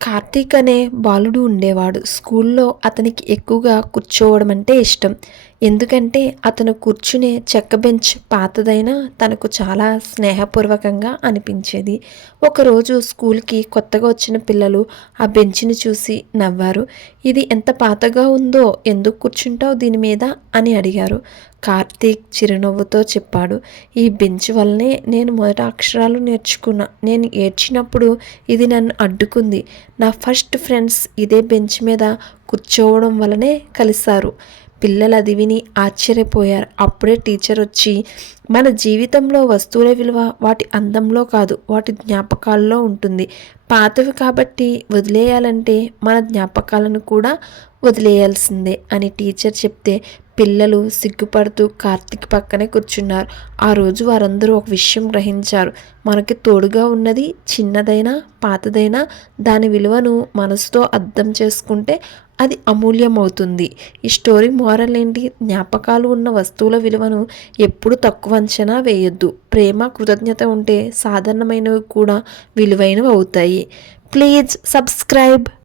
కార్తీక్ అనే బాలుడు ఉండేవాడు. స్కూల్లో అతనికి ఎక్కువగా కూర్చోవడం అంటే ఇష్టం. ఎందుకంటే అతను కూర్చునే చెక్క బెంచ్ పాతదైనా తనకు చాలా స్నేహపూర్వకంగా అనిపించేది. ఒకరోజు స్కూల్కి కొత్తగా వచ్చిన పిల్లలు ఆ బెంచ్ని చూసి నవ్వారు. ఇది ఎంత పాతగా ఉందో, ఎందుకు కూర్చుంటావు దీని మీద అని అడిగారు. కార్తీక్ చిరునవ్వుతో చెప్పాడు, ఈ బెంచ్ వల్లనే నేను మొదట అక్షరాలు నేర్చుకున్నా. నేను ఏడ్చినప్పుడు ఇది నన్ను అడ్డుకుంది. నా ఫస్ట్ ఫ్రెండ్స్ ఇదే బెంచ్ మీద కూర్చోవడం వల్లనే కలిశారు. పిల్లలు అది విని ఆశ్చర్యపోయారు. అప్పుడే టీచర్ వచ్చి, మన జీవితంలో వస్తువుల విలువ వాటి అందంలో కాదు, వాటి జ్ఞాపకాల్లో ఉంటుంది. పాతవి కాబట్టి వదిలేయాలంటే మన జ్ఞాపకాలను కూడా వదిలేయాల్సిందే అని టీచర్ చెప్తే పిల్లలు సిగ్గుపడుతూ కార్తీక్ పక్కనే కూర్చున్నారు. ఆ రోజు వారందరూ ఒక విషయం గ్రహించారు. మనకి తోడుగా ఉన్నది చిన్నదైనా పాతదైనా దాని విలువను మనసుతో అర్థం చేసుకుంటే అది అమూల్యమవుతుంది. ఈ స్టోరీ మోరల్ ఏంటి? జ్ఞాపకాలు ఉన్న వస్తువుల విలువను ఎప్పుడు తక్కువ అంచనా వేయొద్దు. ప్రేమ, కృతజ్ఞత ఉంటే సాధారణమైనవి కూడా విలువైనవి అవుతాయి. Please subscribe.